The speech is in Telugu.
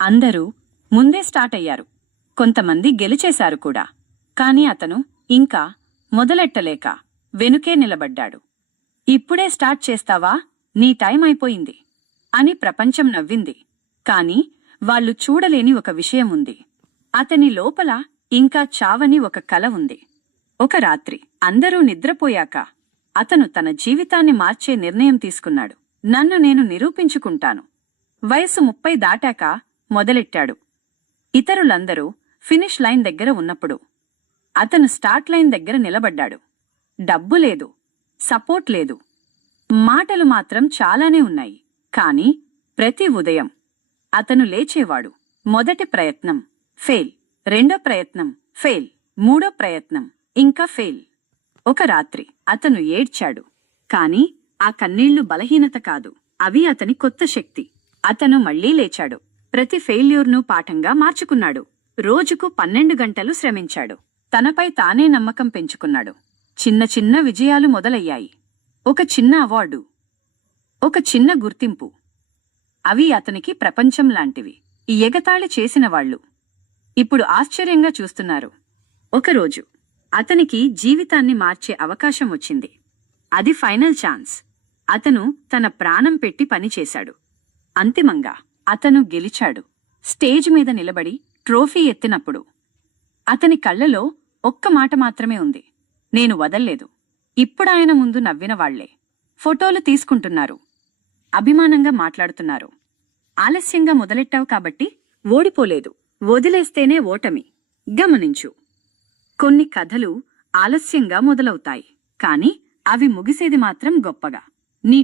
అందరూ ముందే స్టార్ట్ అయ్యారు. కొంతమంది గెలిచేశారు కూడా. కాని అతను ఇంకా మొదలెట్టలేక వెనుకే నిలబడ్డాడు. ఇప్పుడే స్టార్ట్ చేస్తావా? నీ టైం అయిపోయింది అని ప్రపంచం నవ్వింది. కాని వాళ్ళు చూడలేని ఒక విషయం ఉంది. అతని లోపల ఇంకా చావని ఒక కల ఉంది. ఒక రాత్రి అందరూ నిద్రపోయాక అతను తన జీవితాన్ని మార్చే నిర్ణయం తీసుకున్నాడు. నన్ను నేను నిరూపించుకుంటాను. వయసు 30 దాటాక మొదలెట్టాడు. ఇతరులందరూ ఫినిష్ లైన్ దగ్గర ఉన్నప్పుడు అతను స్టార్ట్ లైన్ దగ్గర నిలబడ్డాడు. డబ్బు లేదు, సపోర్ట్ లేదు, మాటలు మాత్రం చాలానే ఉన్నాయి. కాని ప్రతి ఉదయం అతను లేచేవాడు. మొదటి ప్రయత్నం ఫెయిల్, రెండో ప్రయత్నం ఫెయిల్, మూడో ప్రయత్నం ఇంకా ఫెయిల్. ఒక రాత్రి అతను ఏడ్చాడు. కాని ఆ కన్నీళ్లు బలహీనత కాదు, అవి అతని కొత్త శక్తి. అతను మళ్లీ లేచాడు. ప్రతి ఫెయిల్యూర్ను పాఠంగా మార్చుకున్నాడు. రోజుకు 12 గంటలు శ్రమించాడు. తనపై తానే నమ్మకం పెంచుకున్నాడు. చిన్న చిన్న విజయాలు మొదలయ్యాయి. ఒక చిన్న అవార్డు, ఒక చిన్న గుర్తింపు. అవి అతనికి ప్రపంచంలాంటివి. ఈ ఎగతాళి చేసినవాళ్లు ఇప్పుడు ఆశ్చర్యంగా చూస్తున్నారు. ఒకరోజు అతనికి జీవితాన్ని మార్చే అవకాశం వచ్చింది. అది ఫైనల్ ఛాన్స్. అతను తన ప్రాణం పెట్టి పనిచేశాడు. అంతిమంగా అతను గెలిచాడు. స్టేజ్ మీద నిలబడి ట్రోఫీ ఎత్తినప్పుడు అతని కళ్లలో ఒక్క మాట మాత్రమే ఉంది: నేను వదల్లేదు. ఇప్పుడాయన ముందు నవ్విన వాళ్లే ఫోటోలు తీసుకుంటున్నారు, అభిమానంగా మాట్లాడుతున్నారు. ఆలస్యంగా మొదలెట్టావు కాబట్టి ఓడిపోలేదు, వదిలేస్తేనే ఓటమి. గమనించు, కొన్ని కథలు ఆలస్యంగా మొదలవుతాయి, కాని అవి ముగిసేది మాత్రం గొప్పగా. నీ